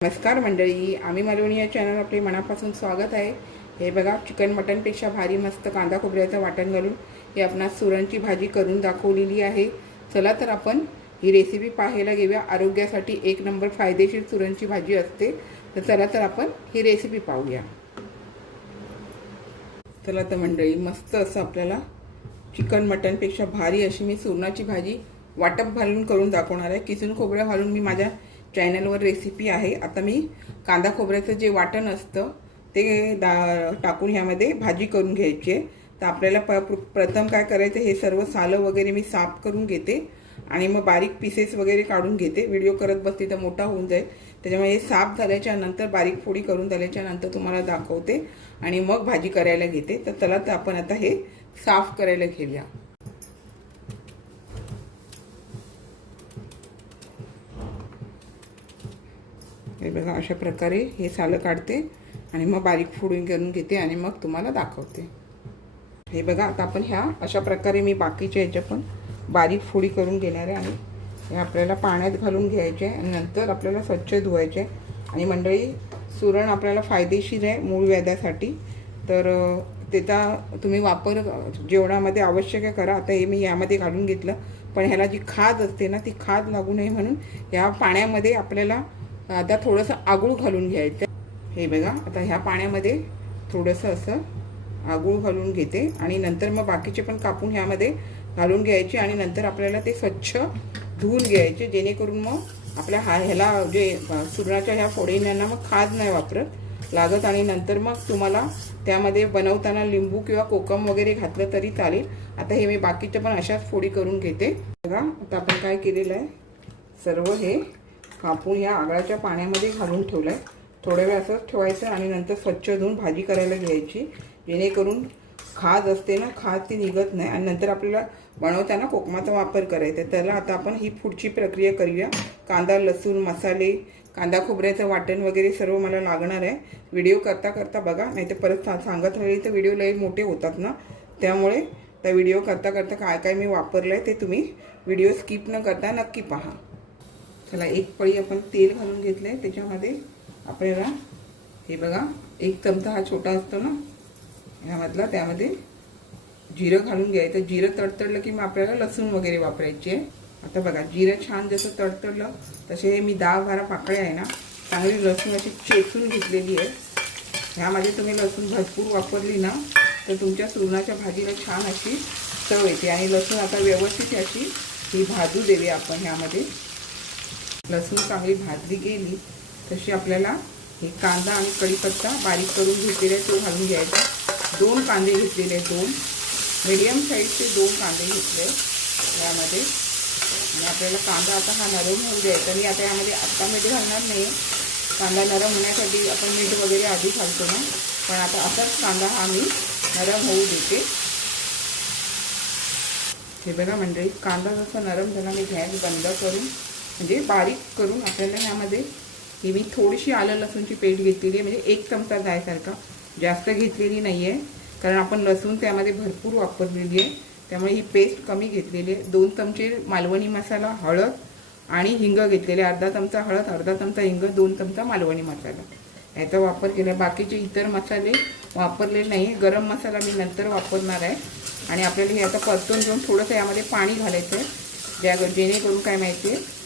नमस्कार मंडळी, आम्ही मालवणी या चॅनल आपले मनापासून स्वागत आहे। हे बघा, चिकन मटनपेक्षा भारी मस्त कांदा खोबऱ्याचं वाटण घालून हे आपणास सुरणची भाजी करून दाखवलेली आहे। चला तर आपण ही रेसिपी पाहायला घेऊया। आरोग्यासाठी एक नंबर फायदेशीर सुरणची भाजी असते। तर चला तर आपण ही रेसिपी पाहूया। चला तर मंडळी, मस्त असं आपल्याला चिकन मटनपेक्षा भारी अशी मी सुरणाची भाजी वाटप घालून करून दाखवणार आहे। किसून खोबरं घालून मी माझ्या चॅनलवर रेसिपी आहे। आता मी कांदा खोबऱ्याचं जे वाटण असतं ते टाकून ह्यामध्ये भाजी करून घ्यायची आहे। तर आपल्याला प्रथम काय करायचं, हे सर्व सालं वगैरे मी साफ करून घेते आणि मग बारीक पीसेस वगैरे काढून घेते। व्हिडिओ करत बसते तर मोठा होऊन जाईल, त्याच्यामुळे हे साफ झाल्याच्या नंतर बारीक फोडी करून झाल्याच्या नंतर तुम्हाला दाखवते आणि मग भाजी करायला घेते। तर चला तर आपण आता हे साफ करायला घेऊया। हे बघा, अशा प्रकारे हे सालं काढते आणि मग बारीक फोडून करून घेते आणि मग तुम्हाला दाखवते। हे बघा, आता आपण ह्या अशा प्रकारे मी बाकीच्या ह्याच्या पण बारीक फोडी करून घेणार आहे आणि हे आपल्याला पाण्यात घालून घ्यायचे आणि नंतर आपल्याला स्वच्छ धुवायचे। आणि मंडळी, सुरण आपल्याला फायदेशीर आहे मूळ व्याधासाठी, तर त्याचा तुम्ही वापर जेवणामध्ये आवश्यक करा। आता हे मी यामध्ये घालून घेतलं, पण ह्याला जी खाज असते ना, ती खाज लागू नये म्हणून ह्या पाण्यामध्ये आपल्याला आता थोडंसं आगूळ घालून घ्यायचं। हे बघा, आता ह्या पाण्यामध्ये थोडंसं असं आगूळ घालून घेते आणि नंतर मग बाकीचे पण कापून ह्यामध्ये घालून घ्यायचे आणि नंतर आपल्याला ते स्वच्छ धुवून घ्यायचे, जेणेकरून मग आपल्या ह्याला जे सुरणाच्या ह्या फोडींना मग खाज नाही वापरत लागत। आणि नंतर मग तुम्हाला त्यामध्ये बनवताना लिंबू किंवा कोकम वगैरे घातलं तरी चालेल। आता हे मी बाकीचे पण अशाच फोडी करून घेते। बघा, आता आपण काय केलेलं आहे, सर्व हे कापून ह्या आगळाच्या पाण्यामध्ये घालून ठेवलं आहे। थोड्या वेळ असंच ठेवायचं आणि नंतर स्वच्छ धुवून भाजी करायला घ्यायची, जेणेकरून खाज असते ना, खाज ती निघत नाही आणि नंतर आपल्याला बनवताना कोकमाचा वापर करायचा। त्याला आता आपण ही पुढची प्रक्रिया करूया। कांदा, लसूण, मसाले, कांदा खोबऱ्याचं वाटण वगैरे सर्व मला लागणार आहे। व्हिडिओ करता करता बघा, नाही तर परत सांगत राहिली तर व्हिडिओ लई मोठे होतात ना, त्यामुळे त्या व्हिडिओ करता करता काय काय मी वापरलं आहे ते तुम्ही व्हिडिओ स्किप न करता नक्की पहा। चला, एक पळी आपण तेल घालून घेतलं आहे। त्याच्यामध्ये आपल्याला हे बघा, एक चमचा हा छोटा असतो ना ह्यामधला, त्यामध्ये जिरं घालून घ्यायचं। जिरं तडतडलं की मग आपल्याला लसूण वगैरे वापरायची आहे। आता बघा, जिरं छान जसं तडतडलं तसे मी 10-12 पाकळ्या आहे ना चांगली लसूण अशी चेचून घेतलेली आहे। ह्यामध्ये तुम्ही लसूण भरपूर वापरली ना तर तुमच्या सुरणाच्या भाजीला छान अशी चव येते। आणि लसूण आता व्यवस्थित अशी ही भाजू देवी आपण। ह्यामध्ये लसूण चांगली भाजली गेली तशी आपल्याला हे कांदा आणि कढीपत्ता बारीक करून घेतलेला आहे तो घालून घ्यायचा। 2 कांदे घेतलेले आहेत, 2 मीडियम साईजचे 2 कांदे घेतले यामध्ये। आणि आपल्याला कांदा आता हा नरम होऊ द्यायचा। मी आता यामध्ये आत्ता मीठ घालणार नाही, कांदा नरम होण्यासाठी आपण मीठ वगैरे आधी घालतो ना, पण आता असाच कांदा हा मी नरम होऊ देते। हे बघा मंडळी, कांदा जसा नरम झाला मी गॅस बंद करून म्हणजे बारीक करून आपल्याला ह्यामध्ये ही मी थोडीशी आलं लसूणची पेस्ट घेतलेली आहे, म्हणजे 1 चमचा जायसारखा, जास्त घेतलेली नाही आहे कारण आपण लसूण त्यामध्ये भरपूर वापरलेली आहे, त्यामुळे ही पेस्ट कमी घेतलेली आहे। 2 चमचे मालवणी मसाला, हळद आणि हिंग घेतलेले, अर्धा चमचा हळद, अर्धा चमचा हिंग, 2 चमचा मालवणी मसाला याचा वापर केला। बाकीचे इतर मसाले वापरलेले नाही। गरम मसाला मी नंतर वापरणार आहे। आणि आपल्याला हे आता परतून घेऊन थोडंसं यामध्ये पाणी घालायचं आहे, जेणेकरून काय माहिती आहे,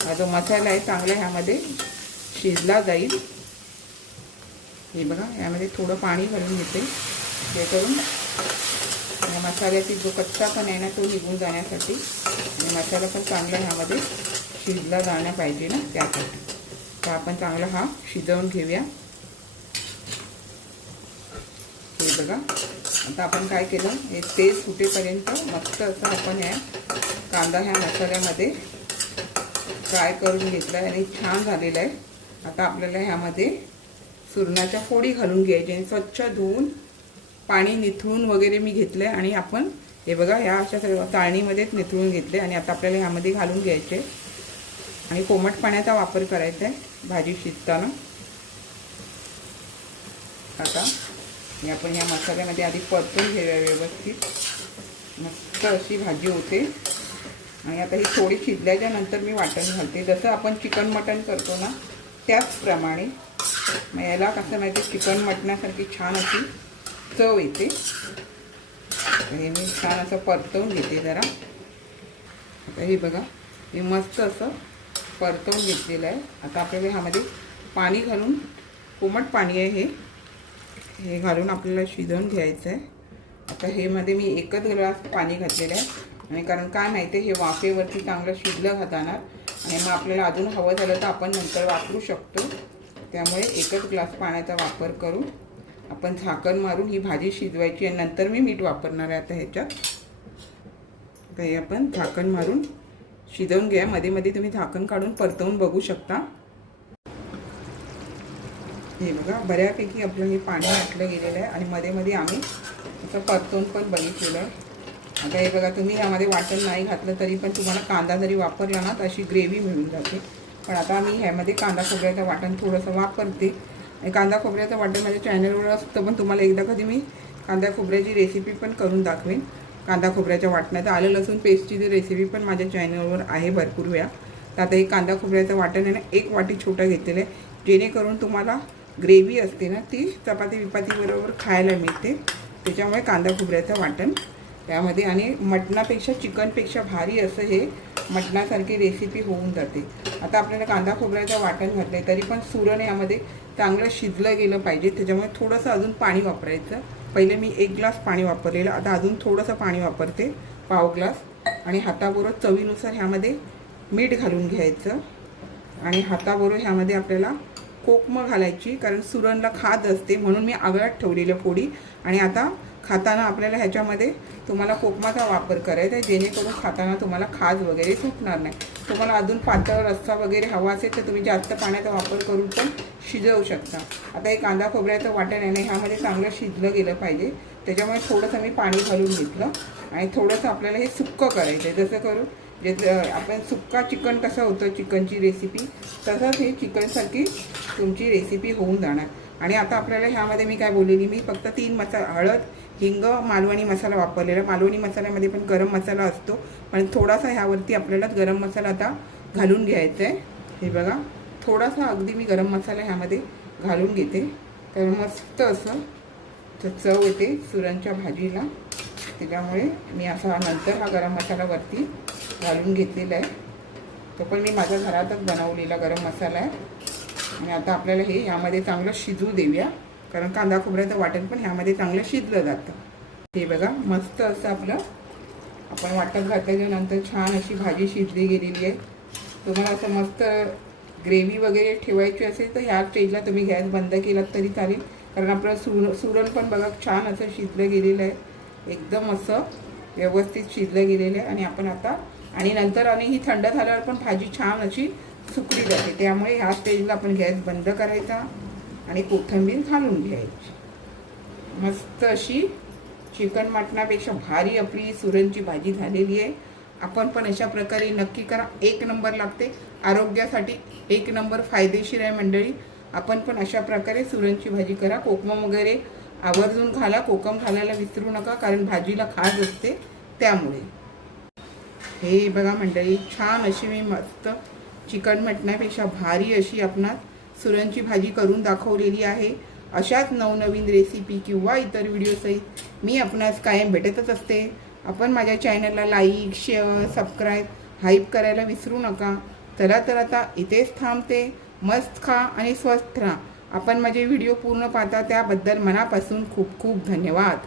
हा जो मसाला आहे चांगला ह्यामध्ये शिजला जाईल। हे बघा, यामध्ये थोडं पाणी घालून घेते, जेणेकरून या मसाल्याची जो कच्चा पण आहे ना तो निघून जाण्यासाठी आणि मसाला पण चांगला ह्यामध्ये शिजला जाणं पाहिजे ना, त्यासाठी। तर आपण चांगला हा शिजवून घेऊया। हे बघा, आता आपण काय केलं, हे तेल सुटेपर्यंत मस्त असं आपण या कांदा ह्या मसाल्यामध्ये फ्राय करून घेतला आहे आणि छान झालेला आहे। आता आपल्याला ह्यामध्ये सुरणाच्या फोडी घालून घ्यायच्या आणि स्वच्छ धुवून पाणी निथळून वगैरे मी घेतलं आहे। आणि आपण हे बघा, ह्या अशा चाळणीमध्येच निथळून घेतले आणि आता आपल्याला ह्यामध्ये घालून घ्यायचे आणि कोमट पाण्याचा वापर करायचा आहे भाजी शिजताना। आता हे आपण ह्या मसाल्यामध्ये आधी परतून घेऊया व्यवस्थित, मस्त अशी भाजी होते। आणि आता ही थोडी शिजल्याच्या नंतर मी वाटण घालते, जसं आपण चिकन मटण करतो ना त्याचप्रमाणे मग याला कसं माहिती चिकन मटणासारखी छान अशी चव येते. हे मी छान असं परतवून घेते जरा. आता हे बघा मी मस्त असं परतवून घेतलेलं आहे. आता आपल्याला ह्यामध्ये पाणी घालून, कोमट पाणी आहे हे घालून आपल्याला शिजवून घ्यायचं आहे. आता हे मध्ये मी एकच ग्लास पाणी घातलेलं आहे आणि कारण काय माहिती आहे हे वाफेवरती चांगलं शिजलं जाणार आणि मग आपल्याला अजून हवं झालं तर आपण नंतर वापरू शकतो. त्यामुळे एकच ग्लास पाण्याचा वापर करून आपण झाकण मारून ही भाजी शिजवायची आणि नंतर मी मीठ वापरणार आहे आता ह्याच्यात. आता हे आपण झाकण मारून शिजवून घ्या. मध्ये मध्ये तुम्ही झाकण काढून परतवून बघू शकता. हे बघा बऱ्यापैकी आपलं हे पाणी घातलं गेलेलं आहे आणि मध्ये मध्ये आम्ही असं परतवून पण बघितलेलं आहे. आता हे बघा तुम्ही यामध्ये वाटण नाही घातलं तरी पण तुम्हाला कांदा जरी वापरला ना तर अशी ग्रेव्ही मिळून जाते. पण आता मी ह्यामध्ये कांदा खोबऱ्याचं वाटण थोडंसं वापरते आणि कांदा खोबऱ्याचं वाटण माझ्या चॅनलवर असतं, पण तुम्हाला एकदा कधी मी कांदा खोबऱ्याची रेसिपी पण करून दाखवेन. कांदा खोबऱ्याच्या वाटणाचं आलं लसूण पेस्टची जी रेसिपी पण माझ्या चॅनलवर आहे भरपूर वेळा. तर आता हे कांदा खोबऱ्याचं वाटण आहे ना 1 वाटी छोटं घेतलेलं आहे, जेणेकरून तुम्हाला ग्रेव्ही असते ना ती चपाती विपातीबरोबर खायला मिळते. त्याच्यामुळे कांदा खोबऱ्याचं वाटण त्यामध्ये आणि मटणापेक्षा चिकनपेक्षा भारी असं हे मटणासारखी रेसिपी होऊन जाते. आता आपल्याला कांदा खोबऱ्याचं वाटण घातलं आहे तरी पण सुरण यामध्ये चांगलं शिजलं गेलं पाहिजे. त्याच्यामुळे थोडंसं अजून पाणी वापरायचं. पहिले मी 1 ग्लास पाणी वापरलेलं, आता अजून थोडंसं पाणी वापरते, पाव ग्लास. आणि हाताबरोबर चवीनुसार ह्यामध्ये मीठ घालून घ्यायचं आणि हाताबरोबर ह्यामध्ये आपल्याला कोकम घालायची, कारण सुरणला खाज असते म्हणून मी आगळ्यात ठेवलेल्या फोडी. आणि आता खाताना आपल्याला ह्याच्यामध्ये तुम्हाला कोकमाचा वापर करायचा आहे, जेणेकरून खाताना तुम्हाला खाज वगैरे सुटणार नाही. तुम्हाला अजून पातळ रस्सा वगैरे हवा असेल तर तुम्ही जास्त पाण्याचा वापर करून पण शिजवू शकता. आता हे कांदा खोबऱ्याचं वाटण आहे ना ह्यामध्ये चांगलं शिजलं गेलं पाहिजे. त्याच्यामुळे थोडंसं मी पाणी घालून घेतलं आणि थोडंसं आपल्याला हे सुक्कं करायचं आहे. जसं करू जे आपण सुक्का चिकन कसं होतं चिकनची रेसिपी, तसंच हे चिकनसारखी तुमची रेसिपी होऊन जाणार. आणि आता आपल्याला ह्यामध्ये मी काय बोललेली, मी फक्त 3 मसाला हळद, हिंग, मालवणी मसाला वापरलेला. मालवणी मसाल्यामध्ये पण गरम मसाला असतो, पण थोडासा ह्यावरती आपल्याला गरम मसाला आता घालून घ्यायचा आहे. हे बघा थोडासा अगदी मी गरम मसाला ह्यामध्ये घालून घेते, तर मस्त असं चव येते सुरणच्या भाजीला. त्याच्यामुळे मी असा नंतर हा गरम मसाला वरती घालून घेतलेला आहे. तो पण मी माझ्या घरातच बनवलेला गरम मसाला आहे. आणि आता आपल्याला हे ह्यामध्ये चांगलं शिजू देऊया, कारण कांदा खोबऱ्याचं वाटण पण ह्यामध्ये चांगलं शिजलं जातं. हे बघा मस्त असं आपलं आपण वाटण घातल्यानंतर छान अशी भाजी शिजली गेलेली आहे. तुम्हाला असं मस्त ग्रेव्ही वगैरे ठेवायची असेल तर ह्या स्टेजला तुम्ही गॅस बंद केलात तरी चालेल, कारण आपलं सुरण पण बघा छान असं शिजलं गेलेलं आहे, एकदम असं व्यवस्थित शिजलं गेलेलं आहे. आणि आपण आता आणि नंतर आणि ही थंड झाल्यावर पण भाजी छान अशी सुकली जाते. त्यामुळे ह्या स्टेजला आपण गॅस बंद करायचा आणि कोथिंबीर घालून घ्यायची. मस्त अशी चिकन मटणापेक्षा भारी आपली सुरणची भाजी झालेली आहे. आपण पण अशा प्रकारे नक्की करा, 1 नंबर लागते. आरोग्यासाठी 1 नंबर फायदेशीर आहे मंडळी. आपण पण अशा प्रकारे सुरणची भाजी करा. कोकम वगैरे आवर्जून घाला, कोकम घालायला विसरू नका, कारण भाजीला खाज असते त्यामुळे. हे बघा मंडळी छान अशी मी मस्त चिकन मटणापेक्षा भारी अशी आपणास सुरणची भाजी करून दाखवलेली आहे. अशाच नवनवीन रेसिपी किंवा इतर व्हिडिओसहित मी आपणास कायम भेटतच असते. आपण माझ्या चॅनलला लाईक, शेअर, सबस्क्राईब, हाईप करायला विसरू नका. चला तर आता इथेच थांबते. मस्त खा आणि स्वस्थ राहा. आपण माझे व्हिडिओ पूर्ण पाहता त्याबद्दल मनापासून खूप खूप धन्यवाद.